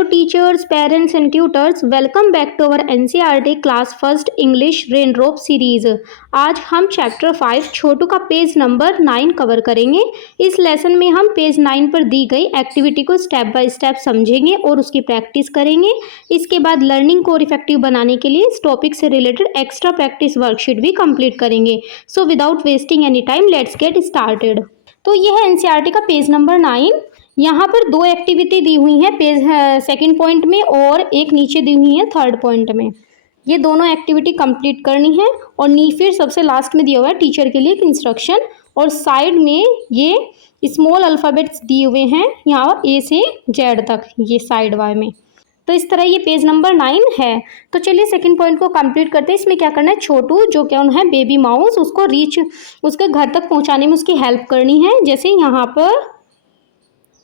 Hello teachers, parents and tutors, welcome back to our NCERT class first English raindrop series. आज हम chapter 5 छोटू का page number 9 cover करेंगे। इस lesson में हम पेज 9 पर दी गई एक्टिविटी को स्टेप बाय स्टेप समझेंगे और उसकी प्रैक्टिस करेंगे। इसके बाद लर्निंग को और इफेक्टिव बनाने के लिए इस टॉपिक से रिलेटेड एक्स्ट्रा प्रैक्टिस वर्कशीट भी कंप्लीट करेंगे। So without wasting any time let's get started. तो यह है एनसीईआरटी का पेज नंबर 9। यहाँ पर दो एक्टिविटी दी हुई है पेज सेकंड पॉइंट में और एक नीचे दी हुई है थर्ड पॉइंट में। ये दोनों एक्टिविटी कंप्लीट करनी है और फिर सबसे लास्ट में दिया हुआ है टीचर के लिए एक इंस्ट्रक्शन और साइड में ये स्मॉल अल्फ़ाबेट्स दिए हुए हैं यहाँ ए से जेड तक, ये साइड वाई में। तो इस तरह ये पेज नंबर 9 है। तो चलिए सेकंड पॉइंट को कंप्लीट करते हैं। इसमें क्या करना है, छोटू जो क्या है बेबी माउस, उसको उसके घर तक पहुँचाने में उसकी हेल्प करनी है। जैसे यहाँ पर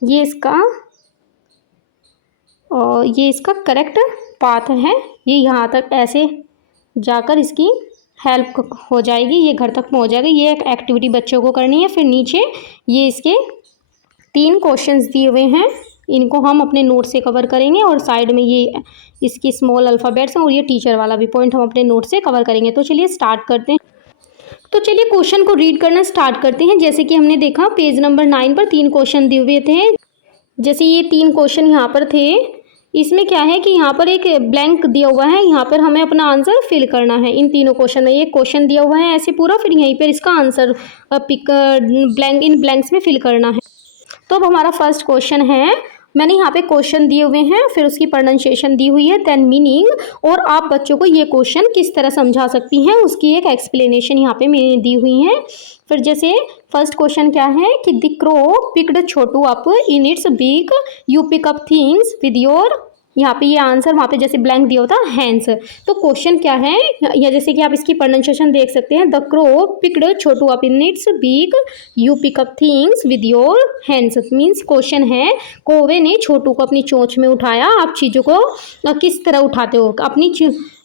ये इसका करेक्ट पाथ है, ये यहाँ तक ऐसे जाकर इसकी हेल्प हो जाएगी, ये घर तक पहुँच जाएगा। ये एक एक्टिविटी बच्चों को करनी है। फिर नीचे ये इसके 3 क्वेश्चंस दिए हुए हैं, इनको हम अपने नोट से कवर करेंगे और साइड में ये इसकी स्मॉल अल्फ़ाबेट्स हैं और ये टीचर वाला भी पॉइंट हम अपने नोट से कवर करेंगे। तो चलिए स्टार्ट करते हैं। तो चलिए क्वेश्चन को रीड करना स्टार्ट करते हैं। जैसे कि हमने देखा पेज नंबर 9 पर 3 क्वेश्चन दिए हुए थे। जैसे ये 3 क्वेश्चन यहाँ पर थे, इसमें क्या है कि यहाँ पर एक ब्लैंक दिया हुआ है, यहाँ पर हमें अपना आंसर फिल करना है। इन तीनों क्वेश्चन में ये क्वेश्चन दिया हुआ है ऐसे पूरा, फिर यहीं पर इसका आंसर इन ब्लैंक्स में फिल करना है। तो अब हमारा फर्स्ट क्वेश्चन है, मैंने यहाँ पे क्वेश्चन दिए हुए हैं, फिर उसकी प्रोनाउंसिएशन दी हुई है, देन मीनिंग, और आप बच्चों को ये क्वेश्चन किस तरह समझा सकती हैं उसकी एक एक्सप्लेनेशन यहाँ पे मैंने दी हुई है। फिर जैसे फर्स्ट क्वेश्चन क्या है कि the crow picked Chhotu up in its beak, you pick up things with your, यहाँ पे ये आंसर वहाँ पे जैसे ब्लैंक दिया होता है हैंड्स। तो क्वेश्चन क्या है, या जैसे कि आप इसकी प्रोनाउंसिएशन देख सकते हैं, the crow picked Chhotu up in its beak, you pick up things with your hands. Means question है कौवे ने छोटू को अपनी चोंच में उठाया, आप चीज़ों को किस तरह उठाते हो,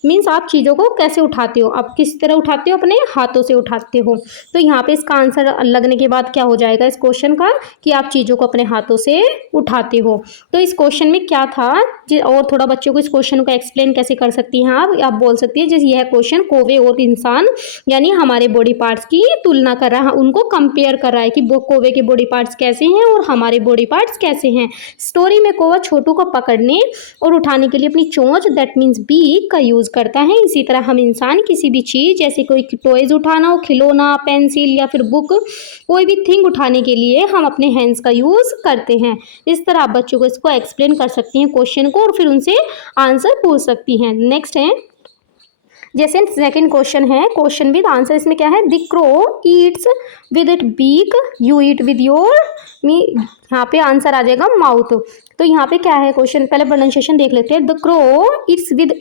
मीन्स आप चीज़ों को कैसे उठाते हो, आप किस तरह उठाते हो, अपने हाथों से उठाते हो। तो यहाँ पे इसका आंसर लगने के बाद क्या हो जाएगा इस क्वेश्चन का कि आप चीज़ों को अपने हाथों से उठाते हो। तो इस क्वेश्चन में क्या था, और थोड़ा बच्चों को इस क्वेश्चन को एक्सप्लेन कैसे कर सकती हैं आप बोल सकती है जैसे यह क्वेश्चन कौवे और इंसान यानी हमारे बॉडी पार्ट्स की तुलना कर रहा है, उनको कंपेयर कर रहा है कि वो कौवे के बॉडी पार्ट्स कैसे हैं और हमारे बॉडी पार्ट्स कैसे हैं। स्टोरी में कौवा छोटू को पकड़ने और उठाने के लिए अपनी चोंच दैट मीन्स बीक का यूज़ करता है। इसी तरह हम इंसान किसी भी चीज़ जैसे कोई टॉयज उठाना हो, खिलौना, पेंसिल या फिर बुक, कोई भी थिंग उठाने के लिए हम अपने हैंड्स का यूज़ करते हैं। इस तरह आप बच्चों को इसको एक्सप्लेन कर सकती हैं क्वेश्चन को और फिर उनसे आंसर पूछ सकती हैं। नेक्स्ट है जैसे सेकंड क्वेश्चन है, क्वेश्चन विद आंसर। इसमें क्या है, the crow eats with it beak, you eat with your, यहाँ पे आंसर आ जाएगा माउथ। तो यहाँ पे क्या है क्वेश्चन, पहले प्रोनाउंसिएशन देख लेते हैं। The crow eats with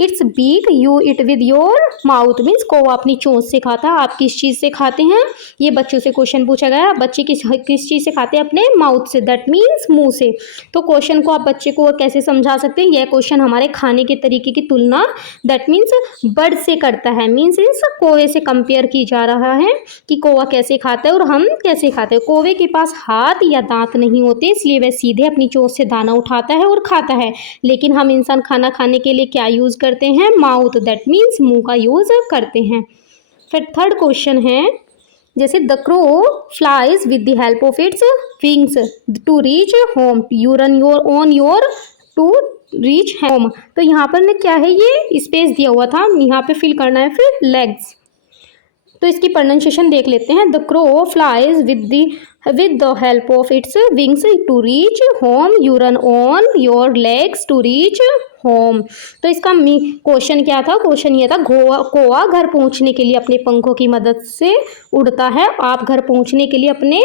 its beak, you eat with your mouth. Means कौवा अपनी चोंच से खाता है, आप किस चीज़ से खाते हैं। ये बच्चों से क्वेश्चन पूछा गया, बच्चे किस चीज़ से खाते हैं, अपने माउथ से, दैट मीन्स मुंह से। तो क्वेश्चन को आप बच्चे को कैसे समझा सकते हैं, यह क्वेश्चन हमारे खाने के तरीके की तुलना दैट मीन्स बर्ड से करता है। मीन्स इस कौवे से कंपेयर की जा रहा है कि कौवा कैसे खाता है और हम कैसे खाते हैं। कौवे के पास हाथ या दांत नहीं होते, इसलिए वह सीधे अपनी चोंच से दाना उठाता है और खाता है, लेकिन हम इंसान खाना खाने के लिए क्या यूज़ करते हैं, माउथ, दैट मीन्स मुंह का यूज़ करते हैं। फिर थर्ड क्वेश्चन है जैसे the crow flies with the help of its wings to reach home, you run your on your to reach home. तो यहाँ पर क्या है, ये स्पेस दिया हुआ था, यहाँ पे फिल करना है फिर लेग्स। तो इसकी प्रोनाउंसिएशन देख लेते हैं। The crow flies with the help of its wings to reach home, you run on your legs to reach home। तो इसका क्वेश्चन क्या था, क्वेश्चन ये था कौवा घर पहुंचने के लिए अपने पंखों की मदद से उड़ता है। आप घर पहुंचने के लिए अपने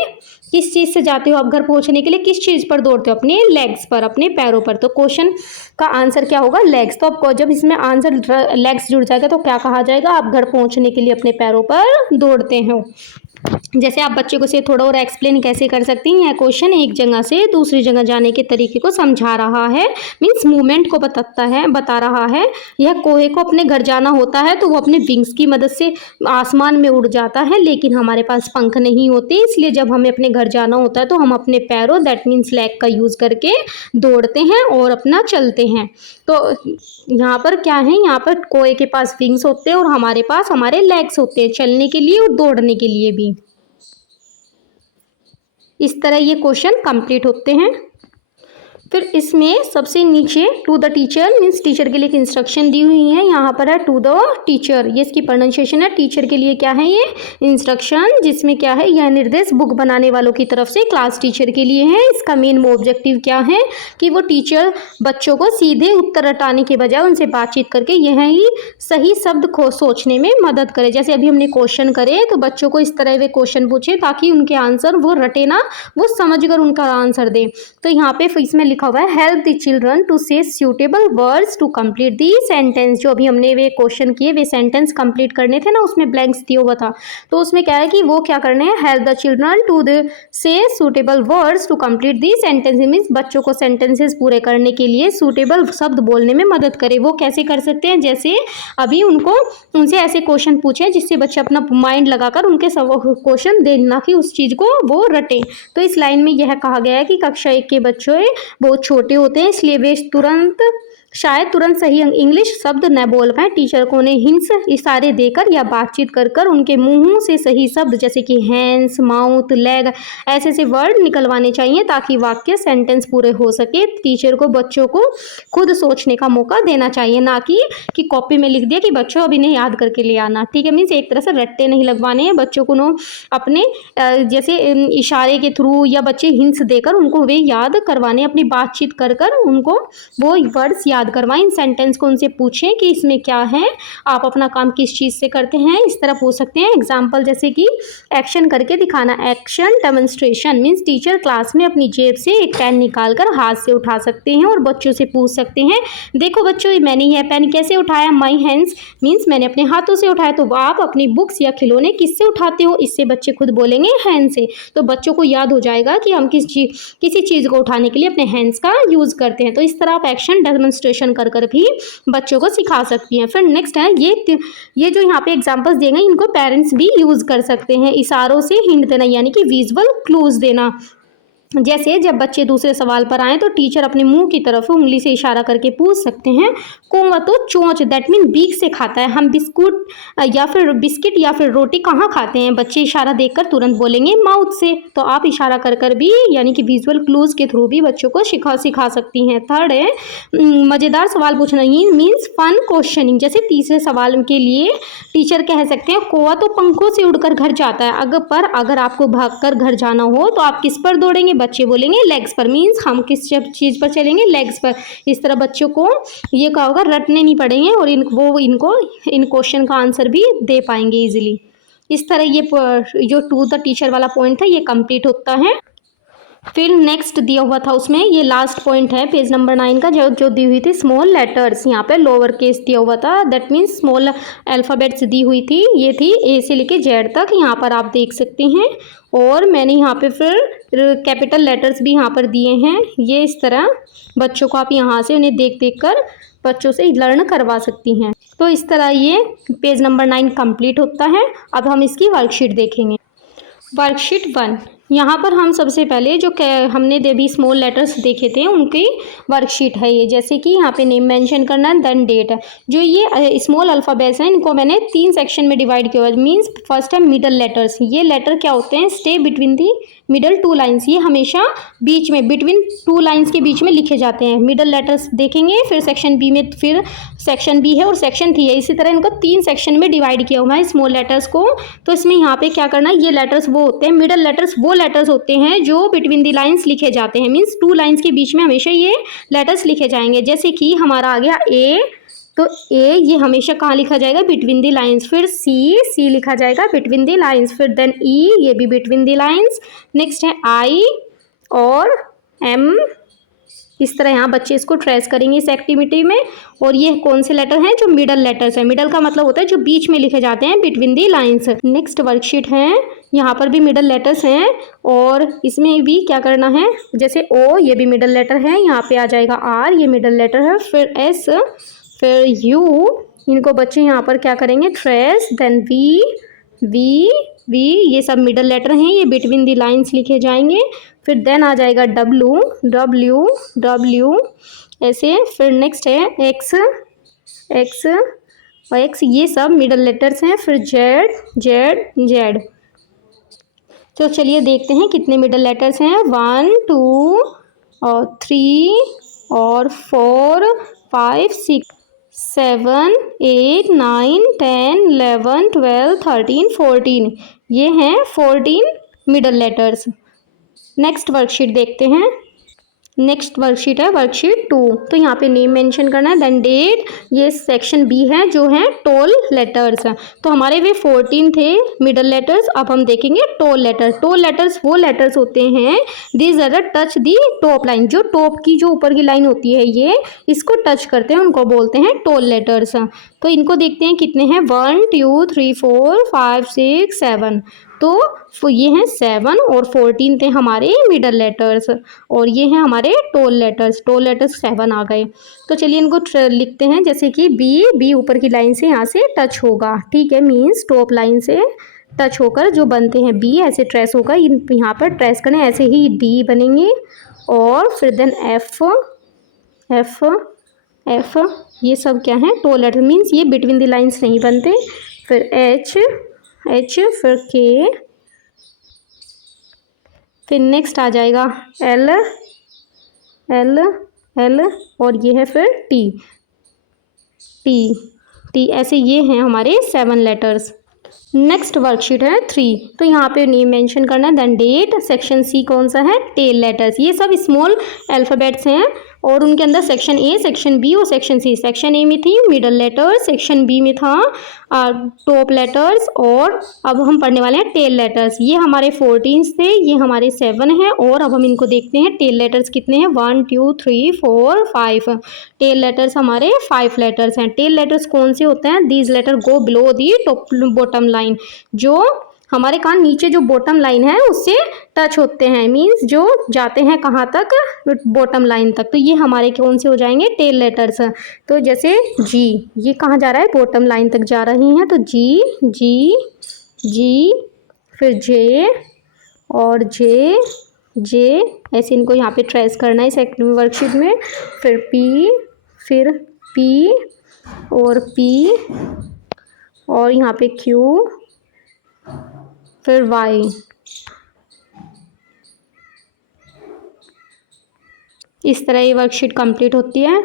किस चीज़ से जाते हो, आप घर पहुंचने के लिए किस चीज़ पर दौड़ते हो, अपने लेग्स पर, अपने पैरों पर। तो क्वेश्चन का आंसर क्या होगा, लेग्स। तो आपको जब इसमें आंसर लेग्स जुड़ जाएगा तो क्या कहा जाएगा, आप घर पहुंचने के लिए अपने पैरों पर दौड़ते हो। जैसे आप बच्चे को से थोड़ा और एक्सप्लेन कैसे कर सकती हैं, यह क्वेश्चन एक जगह से दूसरी जगह जाने के तरीके को समझा रहा है, मीन्स मूवमेंट को बता रहा है। यह कोहे को अपने घर जाना होता है तो वो अपने विंग्स की मदद से आसमान में उड़ जाता है, लेकिन हमारे पास पंख नहीं होते, इसलिए जब हमें अपने घर जाना होता है तो हम अपने पैरों दैट मीन्स लेग का यूज़ करके दौड़ते हैं और अपना चलते हैं। तो यहाँ पर क्या है, यहाँ पर कोहे के पास विंग्स होते हैं और हमारे पास हमारे लेग्स होते हैं चलने के लिए और दौड़ने के लिए भी। इस तरह ये क्वेश्चन कंप्लीट होते हैं। फिर इसमें सबसे नीचे to the teacher means teacher के लिए एक इंस्ट्रक्शन दी हुई है, यहाँ पर है टू द टीचर, ये इसकी प्रोनाउंसिएशन है। टीचर के लिए क्या है, ये इंस्ट्रक्शन, जिसमें क्या है, यह निर्देश बुक बनाने वालों की तरफ से क्लास टीचर के लिए है। इसका मेन ऑब्जेक्टिव क्या है कि वो टीचर बच्चों को सीधे उत्तर रटाने के बजाय उनसे बातचीत करके यह ही सही शब्द को सोचने में मदद करे। जैसे अभी हमने क्वेश्चन करे तो बच्चों को इस तरह वे क्वेश्चन पूछे ताकि उनके आंसर वो रटे ना, वो समझ कर उनका आंसर दे। तो यहाँ पे इसमें लिखा हुआ है help the children to say suitable words to complete the sentence. जो अभी हमने वे क्वेश्चन किए वे सेंटेंस कंप्लीट करने थे ना, उसमें ब्लैंक्स दिया हुआ था, तो उसमें क्या है कि वो क्या करने हैं, help the children to say suitable words to complete the sentence, means बच्चों को सेंटेंसेस पूरे करने के लिए सूटेबल शब्द बोलने में मदद करे। वो कैसे कर सकते हैं, जैसे अभी उनसे ऐसे क्वेश्चन पूछे जिससे बच्चे अपना माइंड लगाकर उनके सब क्वेश्चन देना कि उस चीज़ को वो रटे। तो इस लाइन में यह कहा गया है कि कक्षा 1 के बच्चे बहुत छोटे होते हैं, इसलिए वे शायद तुरंत सही इंग्लिश शब्द न बोल पाए। टीचर को उन्हें हिंट्स इशारे देकर या बातचीत कर कर उनके मुंह से सही शब्द जैसे कि हैंड्स, माउथ, लेग ऐसे ऐसे वर्ड निकलवाने चाहिए ताकि वाक्य सेंटेंस पूरे हो सके। टीचर को बच्चों को खुद सोचने का मौका देना चाहिए, ना कि कॉपी में लिख दिया कि बच्चों अब इन्हें याद करके ले आना। ठीक है, मीन्स एक तरह से रट्टे नहीं लगवाने हैं बच्चों को, अपने जैसे इशारे के थ्रू या बच्चे हिंट्स देकर उनको वे याद करवाने, अपनी बातचीत कर कर उनको वो वर्ड्स याद करवाएं। इन सेंटेंस को उनसे पूछें कि इसमें क्या है, आप अपना काम किस चीज़ से करते हैं, इस तरह पूछ सकते हैं। एग्जाम्पल जैसे कि एक्शन करके दिखाना, action demonstration means teacher class में अपनी जेब से एक पेन निकाल कर हाथ से उठा सकते हैं और बच्चों से पूछ सकते हैं, देखो बच्चों मैंने यह पेन कैसे उठाया, माई हैंड्स मीन्स मैंने अपने हाथों से उठाया। तो आप अपनी बुक्स या खिलौने किससे उठाते हो, इससे बच्चे खुद बोलेंगे हैंड से। तो बच्चों को याद हो जाएगा कि हम किसी चीज़ को उठाने के लिए अपने हैंड्स का यूज़ करते हैं। तो इस तरह आप एक्शन डेमोन्स्ट्रेशन कर कर भी बच्चों को सिखा सकती हैं। फिर नेक्स्ट है ये जो यहाँ पे एग्जांपल्स दिए गए इनको पेरेंट्स भी यूज़ कर सकते हैं। इशारों से हिंट देना यानी कि विजुअल क्लूज देना, जैसे जब बच्चे दूसरे सवाल पर आएँ तो टीचर अपने मुंह की तरफ उंगली से इशारा करके पूछ सकते हैं, कौवा तो चोंच दैट मीन बीक से खाता है, हम बिस्किट या फिर रोटी कहाँ खाते हैं। बच्चे इशारा देखकर तुरंत बोलेंगे माउथ से। तो आप इशारा कर कर भी यानी कि विजुअल क्लूज के थ्रू भी बच्चों को सिखा सकती हैं। थर्ड है मज़ेदार सवाल पूछना, ये मीन्स फन क्वेश्चनिंग। जैसे तीसरे सवाल के लिए टीचर कह सकते हैं, कौवा तो पंखों से उड़कर घर जाता है, अगर आपको भागकर घर जाना हो तो आप किस पर दौड़ेंगे। बच्चे बोलेंगे लेग्स पर, मीन्स हम किस चीज़ पर चलेंगे, लेग्स पर। इस तरह बच्चों को ये क्या होगा, रटने नहीं पड़ेंगे और इन क्वेश्चन का आंसर भी दे पाएंगे इजीली। इस तरह ये जो टू द टीचर वाला पॉइंट था ये कंप्लीट होता है। फिर नेक्स्ट दिया हुआ था उसमें ये लास्ट पॉइंट है पेज नंबर 9 का, जो दी हुई थी स्मॉल लेटर्स। यहाँ पे लोअर केस दिया हुआ था, दैट मीन्स स्मॉल अल्फ़ाबेट्स दी हुई थी। ये थी ए से लेके जेड तक, यहाँ पर आप देख सकते हैं। और मैंने यहाँ पे फिर कैपिटल लेटर्स भी यहाँ पर दिए हैं। ये इस तरह बच्चों को आप यहाँ से उन्हें देख देख कर बच्चों से लर्न करवा सकती हैं। तो इस तरह ये पेज नंबर 9 कंप्लीट होता है। अब हम इसकी वर्कशीट देखेंगे। वर्कशीट 1, यहाँ पर हम सबसे पहले जो हमने भी स्मॉल लेटर्स देखे थे उनकी वर्कशीट है ये। जैसे कि यहाँ पे नेम मेंशन करना है, देन डेट है। जो ये स्मॉल अल्फ़ाबेट्स हैं इनको मैंने 3 सेक्शन में डिवाइड किया हुआ। मीन्स फर्स्ट है मिडल लेटर्स। ये लेटर क्या होते हैं, stay between the middle 2 lines. ये हमेशा बीच में बिटवीन 2 लाइन्स के बीच में लिखे जाते हैं। मिडल लेटर्स देखेंगे। फिर सेक्शन बी में फिर सेक्शन बी है और सेक्शन 3 है। इसी तरह इनको 3 सेक्शन में डिवाइड किया हुआ है स्मॉल लेटर्स को। तो इसमें यहाँ पे क्या करना है, ये लेटर्स वो होते हैं, मिडल लेटर्स वो लेटर्स होते हैं जो बिटवीन दी लाइन्स लिखे जाते हैं। मीन्स 2 लाइन्स के बीच में हमेशा ये लेटर्स लिखे जाएंगे। जैसे कि हमारा आ गया ए, तो ए ये हमेशा कहाँ लिखा जाएगा, बिटवीन दी लाइन्स। फिर सी लिखा जाएगा बिटवीन दी लाइन्स। फिर देन ई, ये भी बिटवीन दी लाइन्स। नेक्स्ट है आई और एम इस तरह यहाँ बच्चे इसको ट्रेस करेंगे इस एक्टिविटी में। और ये कौन से लेटर हैं, जो मिडल लेटर्स हैं। मिडल का मतलब होता है जो बीच में लिखे जाते हैं, between the lines. Next worksheet है, यहाँ पर भी मिडल लेटर्स हैं और इसमें भी क्या करना है, जैसे ओ ये भी मिडल लेटर है, यहाँ पे आ जाएगा आर ये मिडल लेटर है, फिर एस, फिर यू, इनको बच्चे यहाँ पर क्या करेंगे trace, then we, we, we, ये सब मिडल लेटर हैं, ये बिटवीन दी लाइंस लिखे जाएंगे। फिर देन आ जाएगा डब्लू, डब्ल्यू, डब्ल्यू ऐसे। फिर नेक्स्ट है एक्स, एक्स, एक्स, ये सब मिडल लेटर्स हैं। फिर जेड, जेड, जेड। तो चलिए देखते हैं कितने मिडल लेटर्स हैं। 1 2 और 3 और 4 5 6 7 8 9 10 11 12 13 14, ये हैं 14 मिडल लेटर्स। नेक्स्ट वर्कशीट देखते हैं। नेक्स्ट वर्कशीट है वर्कशीट 2। तो यहाँ पे नेम मेंशन करना है, देन डेट, ये सेक्शन बी है जो है टोल लेटर्स। तो हमारे वे 14 थे मिडल लेटर्स, अब हम देखेंगे टोल लेटर। टोल लेटर्स वो लेटर्स होते हैं this are touch the top line, जो टॉप की जो ऊपर की लाइन होती है ये इसको टच करते हैं, उनको बोलते हैं टोल लेटर्स। तो इनको देखते हैं कितने हैं, 1 2 3 4 5 6 7। तो ये हैं 7 और 14 थे हमारे मिडल लेटर्स और ये हैं हमारे टोल लेटर्स। टोल लेटर्स 7 आ गए। तो चलिए इनको लिखते हैं, जैसे कि बी, बी ऊपर की लाइन से यहाँ से टच होगा, ठीक है, मीन्स टॉप लाइन से टच होकर जो बनते हैं बी ऐसे ट्रेस होगा, यहाँ पर ट्रेस करें, ऐसे ही डी बनेंगे। और फिर देन एफ, एफ, एफ, ये सब क्या है टोल लेटर, मीन्स ये बिटवीन द लाइंस नहीं बनते। फिर एच, एच, फिर के, फिर नेक्स्ट आ जाएगा एल, एल, एल, और ये है फिर टी, टी, टी, ऐसे ये हैं हमारे 7 लेटर्स। नेक्स्ट वर्कशीट है 3। तो यहाँ पे नेम मेंशन करना है, देन डेट, सेक्शन सी कौन सा है, टेल लेटर्स। ये सब स्मॉल अल्फ़ाबेट्स हैं और उनके अंदर सेक्शन ए, सेक्शन बी और सेक्शन सी। सेक्शन ए में थी मिडल लेटर्स, सेक्शन बी में था टॉप लेटर्स, और अब हम पढ़ने वाले हैं टेल लेटर्स। ये हमारे 14 थे, ये हमारे 7 हैं। और अब हम इनको देखते हैं टेल लेटर्स कितने हैं, 1 2 3 4 5। टेल लेटर्स हमारे 5 लेटर्स हैं। टेल लेटर्स कौन से होते हैं, these letter go below the top bottom line, जो हमारे कान नीचे जो बॉटम लाइन है उससे टच होते हैं, मींस जो जाते हैं कहाँ तक, बॉटम लाइन तक। तो ये हमारे कौन से हो जाएंगे, टेल लेटर्स। तो जैसे जी, ये कहाँ जा रहा है, बॉटम लाइन तक जा रही हैं, तो जी, जी, जी, फिर जे और जे, जे, ऐसे इनको यहाँ पे ट्रेस करना है इस वर्कशीट में। फिर पी, फिर पी और पी, और यहाँ पे क्यू, फिर वाई। इस तरह ये वर्कशीट कंप्लीट होती है।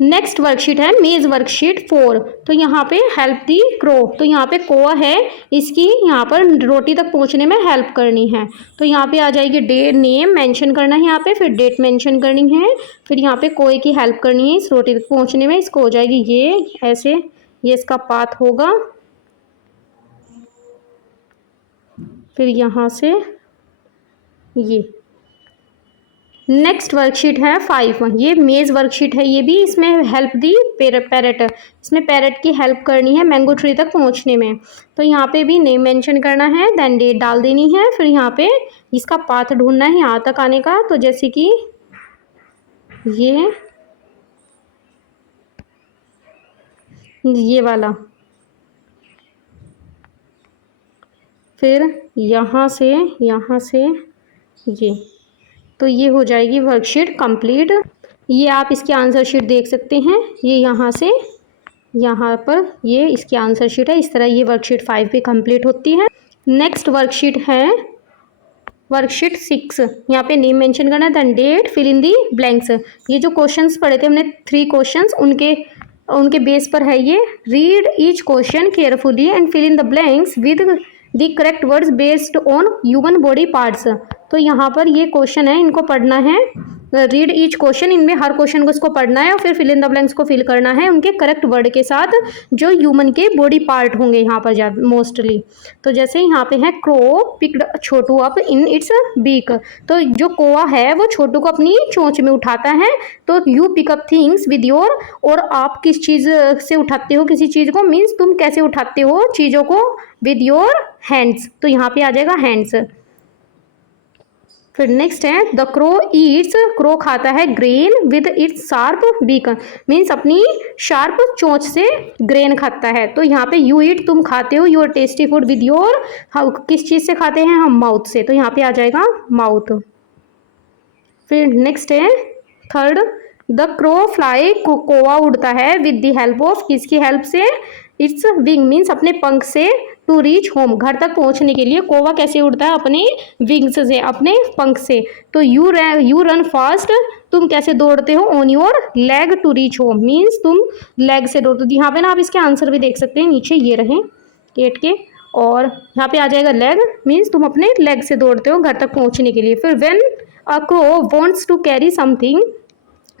नेक्स्ट वर्कशीट है मेज वर्कशीट 4। तो यहाँ पे हेल्प दी क्रो, तो यहाँ पे कोआ है, इसकी यहाँ पर रोटी तक पहुँचने में हेल्प करनी है। तो यहाँ पे आ जाएगी डेट, नेम मेंशन करना है यहाँ पे, फिर डेट मेंशन करनी है, फिर यहाँ पे कोए की हेल्प करनी है इस रोटी तक पहुँचने में। इसको हो जाएगी ये ऐसे, ये इसका पाथ होगा, फिर यहाँ से ये। नेक्स्ट वर्कशीट है 5, ये मेज वर्कशीट है, ये भी इसमें हेल्प दी पैरेट, इसमें पैरेट की हेल्प करनी है मैंगो ट्री तक पहुंचने में। तो यहाँ पे भी नेम मेंशन करना है, देन डेट डाल देनी है, फिर यहाँ पे इसका पाथ ढूंढना है यहाँ तक आने का। तो जैसे कि ये वाला, फिर यहाँ से ये, तो ये हो जाएगी वर्कशीट कंप्लीट। ये आप इसकी आंसर शीट देख सकते हैं, ये यहाँ से यहाँ पर ये इसकी आंसर शीट है। इस तरह ये वर्कशीट 5 भी कंप्लीट होती है। नेक्स्ट वर्कशीट है वर्कशीट 6। यहाँ पे नेम मेंशन करना है, then date, fill in the blanks. ये जो क्वेश्चंस पढ़े थे हमने 3 क्वेश्चंस, उनके बेस पर है ये। Read each question carefully and fill in the blanks with the correct words based on human body parts. तो यहाँ पर ये क्वेश्चन है, इनको पढ़ना है, रीड ईच क्वेश्चन, इनमें हर क्वेश्चन को इसको पढ़ना है और फिर फिल इन द ब्लैंक्स को फिल करना है उनके करेक्ट वर्ड के साथ जो ह्यूमन के बॉडी पार्ट होंगे यहाँ पर जा मोस्टली। तो जैसे यहाँ पे है crow picked Chhotu up in its beak, तो जो कोआ है वो छोटू को अपनी चोंच में उठाता है। तो you pick up things with your, और आप किस चीज़ से उठाते हो किसी चीज़ को, मीन्स तुम कैसे उठाते हो चीज़ों को, विद योर हैंड्स, तो यहाँ पे आ जाएगा हैंड्स। फिर नेक्स्ट है द क्रो ईट्स, क्रो खाता है grain with its sharp beak, means अपनी शार्प चोंच से ग्रेन खाता है। तो यहाँ पे यू ईट तुम खाते हो your tasty food with your, किस चीज़ से खाते हैं हम, माउथ से, तो यहाँ पे आ जाएगा माउथ। फिर नेक्स्ट है थर्ड द क्रो फ्लाई, कोवा उड़ता है विद द हेल्प ऑफ, किसकी हेल्प से, इट्स विंग, मीन्स अपने पंख से, टू रीच होम, घर तक पहुंचने के लिए। कोवा कैसे उड़ता है, अपने विंग्स से, अपने पंख से। तो यू रन फास्ट, तुम कैसे दौड़ते हो, on your leg to reach home, means तुम लेग से दौड़ते हो। यहाँ पे ना आप इसके आंसर भी देख सकते हैं, नीचे ये रहे 8 के, और यहाँ पे आ जाएगा लेग, मीन्स तुम अपने लेग से दौड़ते हो घर तक पहुंचने के लिए। फिर when a crow wants to carry something,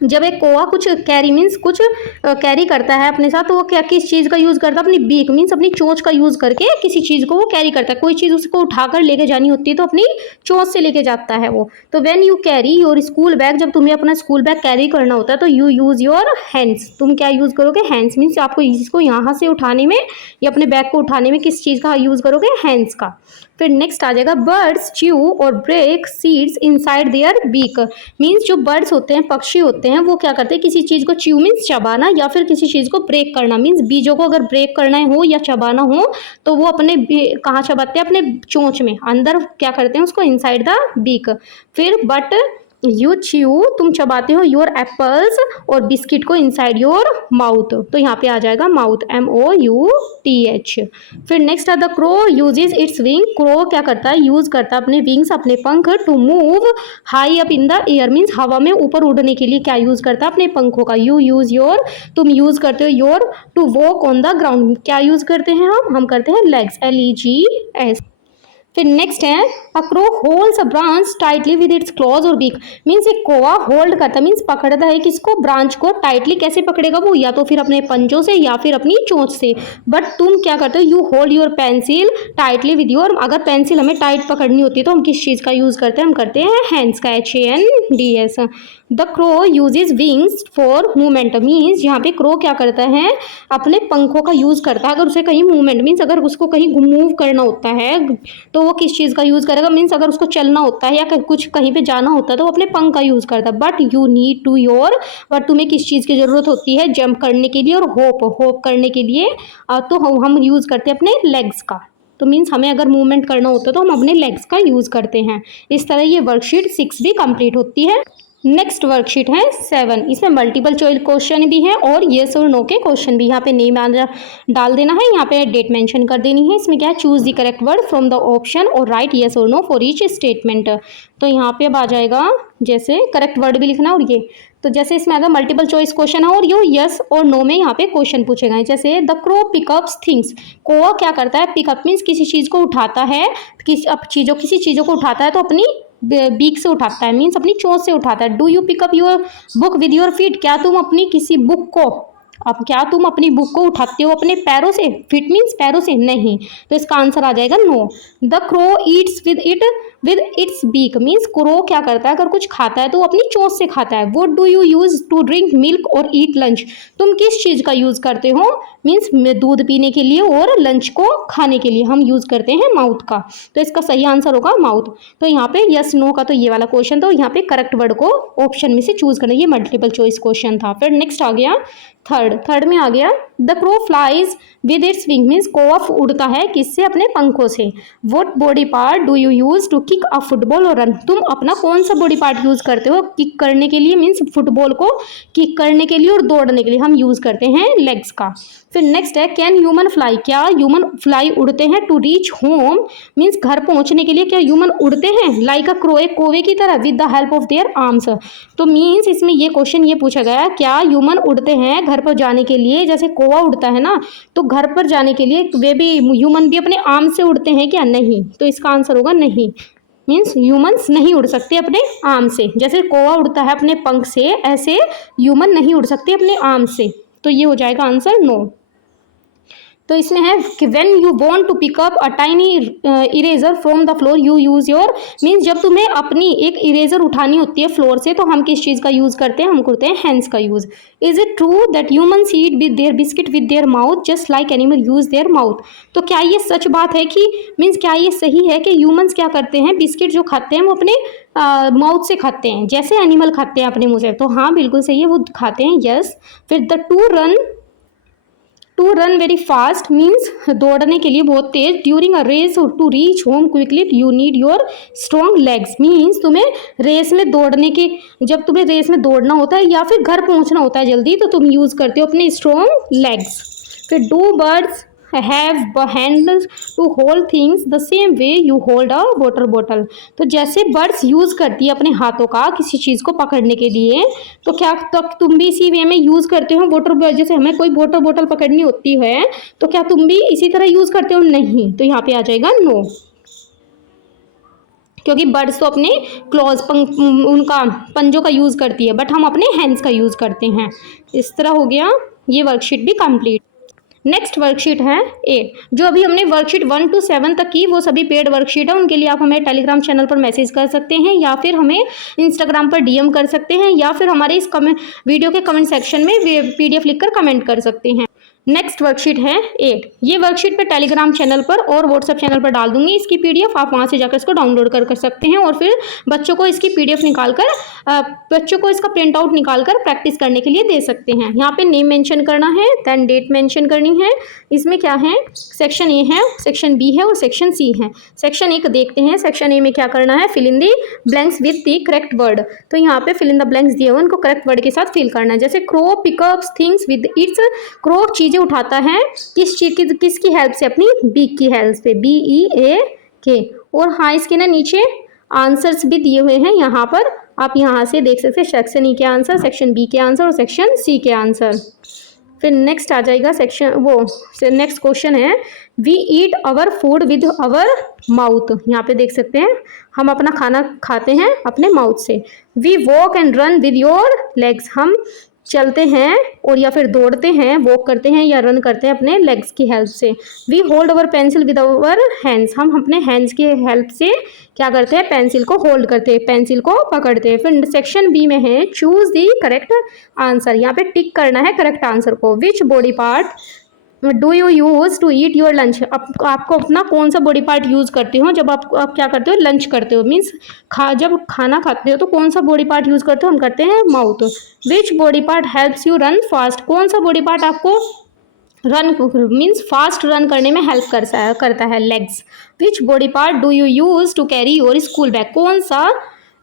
जब एक कोआ कुछ कैरी मीन्स कुछ कैरी करता है अपने साथ, तो वो क्या किस चीज़ का यूज़ करता है, अपनी बीक मीन्स अपनी चोंच का यूज़ करके किसी चीज़ को वो कैरी करता है। कोई चीज़ उसको उठाकर लेके जानी होती है तो अपनी चोंच से लेके जाता है वो। तो when you carry your school bag, जब तुम्हें अपना स्कूल बैग कैरी करना होता है तो यू यूज़ योर हैंड्स, तुम क्या यूज़ करोगे, हैंड्स, मीन्स आपको इसको यहाँ से उठाने में या अपने बैग को उठाने में किस चीज़ का यूज़ करोगे, हैंड्स का। फिर नेक्स्ट आ जाएगा बर्ड्स च्यू और break seeds inside their beak, means जो बर्ड्स होते हैं, पक्षी होते हैं, वो क्या करते हैं, किसी चीज़ को च्यू मीन्स चबाना, या फिर किसी चीज़ को ब्रेक करना, मीन्स बीजों को अगर ब्रेक करना हो या चबाना हो तो वो अपने कहाँ चबाते हैं, अपने चोंच में, अंदर क्या करते हैं उसको, इनसाइड द बीक। फिर बट यू च्यू, तुम चबाते हो योर एप्पल्स और बिस्किट को इनसाइड योर माउथ, तो यहाँ पे आ जाएगा माउथ, MOUTH। फिर नेक्स्ट है the crow usage it's wing, crow क्या करता है, यूज करता है अपने विंग्स, अपने पंख, to move high up in the air, means हवा में ऊपर उड़ने के लिए क्या यूज करता है, अपने पंखों का। यू यूज योर, तुम यूज करते हो your, to walk on the ground, क्या यूज करते हैं हम करते हैं लेग्स, LEGS। फिर नेक्स्ट है a crow holds a branch tightly with its clause और बीक, मीन्स एक कोआ होल्ड करता है, मीन्स पकड़ता है किसको, ब्रांच को। टाइटली कैसे पकड़ेगा वो, या तो फिर अपने पंजों से या फिर अपनी चोंच से। बट तुम क्या करते हो, you hold your pencil tightly with your, अगर पेंसिल हमें टाइट पकड़नी होती है तो हम किस चीज़ का यूज़ करते हैं, हम करते हैं हैंड्स का, HANDS। The crow uses wings for movement, means यहाँ पे क्रो क्या करता है, अपने पंखों का यूज़ करता है। अगर उसे कहीं मूवमेंट मीन्स अगर उसको कहीं मूव करना होता है तो वो किस चीज़ का यूज़ करेगा, मीन्स अगर उसको चलना होता है या कुछ कहीं पे जाना होता है तो वो अपने पंख का यूज़ करता है। But you need to your, but तुम्हें किस चीज़ की ज़रूरत होती है, जंप करने के लिए और होप करने के लिए, तो हम यूज़ करते हैं अपने लेग्स का। तो मीन्स हमें अगर मूवमेंट करना होता है तो हम अपने लेग्स का यूज़ करते हैं। इस तरह ये वर्कशीट 6 भी कंप्लीट होती है। नेक्स्ट वर्कशीट है 7, इसमें मल्टीपल चॉइस क्वेश्चन भी है और येस और नो के क्वेश्चन भी। यहाँ पे नेम डाल देना है, यहाँ पे डेट मेंशन कर देनी है। इसमें क्या है, choose the correct word from the option और राइट येस और नो फॉर ईच स्टेटमेंट। तो यहाँ पे अब आ जाएगा जैसे करेक्ट वर्ड भी लिखना, और ये तो जैसे इसमें अगर मल्टीपल चॉइस क्वेश्चन है और यो यस और नो में यहाँ पे क्वेश्चन पूछे गए। जैसे द क्रो पिकअप्स थिंग्स, कोआ क्या करता है, पिकअप मीन्स किसी चीज़ को उठाता है, किसी चीज़ों को उठाता है तो अपनी बीक से उठाता है, मीन्स अपनी चोंच से उठाता है। Do you pick up your book with your feet, क्या तुम अपनी किसी बुक को, अब क्या तुम अपनी बुक को उठाते हो अपने पैरों से, फिट मीन्स पैरों से, नहीं। तो इसका आंसर आ जाएगा no. The crow eats with its beak, means crow क्या करता है, अगर कुछ खाता है तो वो अपनी चोंच से खाता है। What do you use to drink milk और ईट लंच, तुम किस चीज़ का यूज़ करते हो, मीन्स दूध पीने के लिए और लंच को खाने के लिए हम यूज़ करते हैं माउथ का। तो इसका सही आंसर होगा माउथ। तो यहाँ पे यस नो का तो ये वाला क्वेश्चन, तो यहाँ पे करेक्ट वर्ड को ऑप्शन में से चूज करना, ये मल्टीपल चॉइस क्वेश्चन था। फिर नेक्स्ट आ गया थर्ड में आ गया the crow flies with its wing, means कोआ उड़ता है किससे, अपने पंखों से। What body part do you use to kick a football और रन, तुम अपना कौन सा बॉडी पार्ट यूज करते हो किक करने के लिए, मीन्स फुटबॉल को किक करने के लिए और दौड़ने के लिए हम यूज करते हैं लेग्स का। फिर नेक्स्ट है कैन ह्यूमन फ्लाई, क्या ह्यूमन फ्लाई उड़ते हैं, टू रीच होम मीन्स घर पहुंचने के लिए क्या ह्यूमन उड़ते हैं, लाइक अ क्रो, एक कोवे की तरह, with the help of their arms. तो मीन्स इसमें ये क्वेश्चन ये पूछा गया क्या ह्यूमन उड़ते हैं घर पर जाने के लिए, जैसे कोवा उड़ता है ना, तो घर पर जाने के लिए वे भी ह्यूमन भी अपने आर्म से उड़ते हैं क्या, नहीं। तो इसका आंसर होगा नहीं। मीन्स ह्यूमंस नहीं उड़ सकते अपने आर्म से, जैसे कौवा उड़ता है अपने पंख से, ऐसे ह्यूमन नहीं उड़ सकते अपने आर्म से। तो ये हो जाएगा आंसर नो। तो इसमें है कि when you want to pick up a tiny eraser from the floor you use your, means जब तुम्हें अपनी एक इरेजर उठानी होती है फ्लोर से तो हम किस चीज़ का यूज़ करते हैं, हम करते हैं हैंड्स का use. Is it true that humans eat with their biscuit with their mouth just like animal use their mouth. तो क्या ये सच बात है कि मीन्स क्या ये सही है कि ह्यूमन्स क्या करते हैं, बिस्किट जो खाते हैं वो अपने माउथ से खाते हैं जैसे एनिमल खाते हैं अपने मुँह से। तो हाँ बिल्कुल सही है, वो खाते हैं, यस। फिर the to run very fast means दौड़ने के लिए बहुत तेज, during a race to reach home quickly you need your strong legs, means तुम्हें रेस में दौड़ने के, जब तुम्हें रेस में दौड़ना होता है या फिर घर पहुंचना होता है जल्दी तो तुम यूज़ करते हो अपने स्ट्रॉन्ग लेग्स। फिर do birds have hands to hold things the same way you hold a water bottle. तो जैसे बर्ड्स यूज़ करती है अपने हाथों का किसी चीज़ को पकड़ने के लिए, तो क्या तो तुम भी इसी वे में यूज़ करते हो वाटर, जैसे हमें कोई वाटर बॉटल पकड़नी होती है तो क्या तुम भी इसी तरह यूज़ करते हो, नहीं। तो यहाँ पे आ जाएगा नो, क्योंकि बर्ड्स तो अपने क्लॉज उनका पंजों का यूज़ करती है, बट हम अपने हैंड्स का यूज़ करते हैं। इस तरह हो गया ये वर्कशीट भी कंप्लीट। नेक्स्ट वर्कशीट है ए, जो अभी हमने वर्कशीट 1 to 7 तक की वो सभी पेड वर्कशीट है, उनके लिए आप हमें टेलीग्राम चैनल पर मैसेज कर सकते हैं या फिर हमें इंस्टाग्राम पर डीएम कर सकते हैं या फिर हमारे इस वीडियो के कमेंट सेक्शन में पीडीएफ लिखकर कमेंट कर सकते हैं। नेक्स्ट वर्कशीट है 8, ये वर्कशीट पे टेलीग्राम चैनल पर और व्हाट्सएप चैनल पर डाल दूंगी इसकी पीडीएफ, आप वहाँ से जाकर इसको डाउनलोड कर सकते हैं और फिर बच्चों को इसकी पीडीएफ निकालकर बच्चों को इसका प्रिंट आउट निकालकर प्रैक्टिस करने के लिए दे सकते हैं। यहाँ पे नेम मेंशन करना है, देन डेट मेंशन करनी है। इसमें क्या है, सेक्शन ए है, सेक्शन बी है और सेक्शन सी है। सेक्शन ए देखते हैं, सेक्शन ए में क्या करना है, fill in the blanks with the correct word. तो यहाँ पे फिल इन द ब्लैंक्स दिए हुए उनको करेक्ट वर्ड के साथ फिल करना है। जैसे crow pickups things with its, crow चीज़ें उठाता है किस चीज की, किसकी हेल्प से, अपनी बीक की हेल्प से, BEAK। और हाँ इसके ना नीचे आंसर्स भी दिए हुए हैं यहाँ पर, आप यहाँ से देख सकते हैं सेक्शन ई के आंसर, सेक्शन बी के आंसर और सेक्शन सी के आंसर। फिर नेक्स्ट आ जाएगा सेक्शन नेक्स्ट क्वेश्चन है we eat our food with our mouth. यहाँ पे देख सकते हैं हम अपना खाना खाते हैं अपने माउथ से। We walk and run with your legs, हम चलते हैं और या फिर दौड़ते हैं, वॉक करते हैं या रन करते हैं अपने लेग्स की हेल्प से। We hold our pencil with our hands, हम अपने हैंड्स की हेल्प से क्या करते हैं, पेंसिल को होल्ड करते हैं, पेंसिल को पकड़ते हैं। फिर सेक्शन बी में है चूज दी करेक्ट आंसर, यहाँ पे टिक करना है करेक्ट आंसर को। Which body part do you use to eat your lunch, आपको अपना कौन सा बॉडी पार्ट यूज़ करते हो जब आप क्या करते हो, लंच करते हो, मीन्स जब खाना खाते हो तो कौन सा बॉडी पार्ट यूज़ करते हो, हम करते हैं mouth. Which body part helps you run fast, कौन सा बॉडी पार्ट आपको रन मीन्स फास्ट रन करने में हेल्प करता है, legs. Which body part do you use to carry your school bag, कौन सा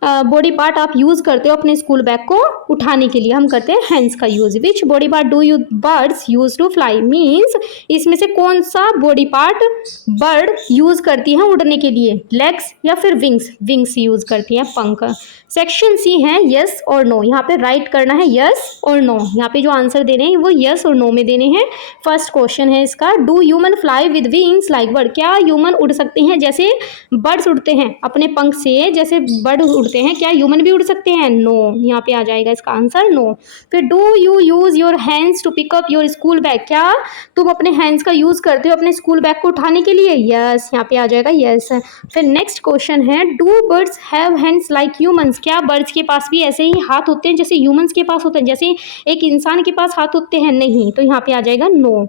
बॉडी पार्ट आप यूज़ करते हो अपने स्कूल बैग को उठाने के लिए, हम करते हैं हैंड्स का use. Which body part do you birds use to fly, means इसमें से कौन सा बॉडी पार्ट बर्ड यूज़ करती है उड़ने के लिए, लेग्स या फिर विंग्स, विंग्स यूज़ करती हैं, पंख। सेक्शन सी है यस और नो, यहाँ पे राइट करना है यस और नो, यहाँ पे जो आंसर देने हैं वो यस और नो में देने हैं। फर्स्ट क्वेश्चन है इसका, do human fly with wings like bird, क्या ह्यूमन उड़ सकते हैं जैसे बर्ड्स उड़ते हैं अपने पंख से, जैसे बर्ड उड़ते हैं, क्या ह्यूमन भी उड़ सकते हैं, नो, यहाँ पे आ जाएगा इसका आंसर नो। फिर do you use your hands to pick up your school bag, क्या तुम अपने हैंड्स का यूज़ करते हो अपने स्कूल बैग को उठाने के लिए, यस, यहाँ पे आ जाएगा यस। फिर नेक्स्ट क्वेश्चन है do birds have hands like humans, क्या बर्ड्स के पास भी ऐसे ही हाथ होते हैं जैसे ह्यूमंस के पास होते हैं, जैसे एक इंसान के पास हाथ होते हैं, नहीं, तो यहाँ पे आ जाएगा नो।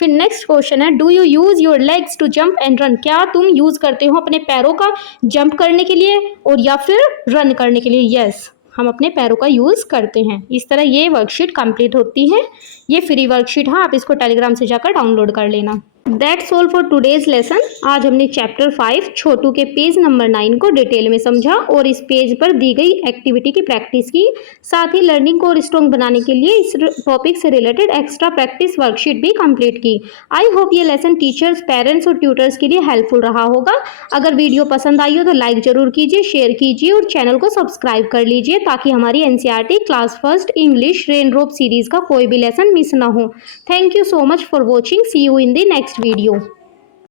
फिर नेक्स्ट क्वेश्चन है do you use your legs to jump and run, क्या तुम यूज़ करते हो अपने पैरों का जंप करने के लिए और या फिर रन करने के लिए, यस, हम अपने पैरों का यूज़ करते हैं। इस तरह ये वर्कशीट कंप्लीट होती है, ये फ्री वर्कशीट है, आप इसको टेलीग्राम से जाकर डाउनलोड कर लेना। That's all for today's lesson. आज हमने चैप्टर 5 छोटू के पेज नंबर 9 को डिटेल में समझा और इस पेज पर दी गई एक्टिविटी की प्रैक्टिस की, साथ ही लर्निंग को और स्ट्रॉन्ग बनाने के लिए इस टॉपिक से रिलेटेड एक्स्ट्रा प्रैक्टिस वर्कशीट भी कंप्लीट की। आई होप ये लेसन टीचर्स, पेरेंट्स और ट्यूटर्स के लिए हेल्पफुल रहा होगा। अगर वीडियो पसंद आई हो तो लाइक जरूर कीजिए, शेयर कीजिए और चैनल को सब्सक्राइब कर लीजिए ताकि हमारी NCERT class first English raindrop series का कोई भी लेसन मिस ना हो। Thank you so much for watching, see you in the next video.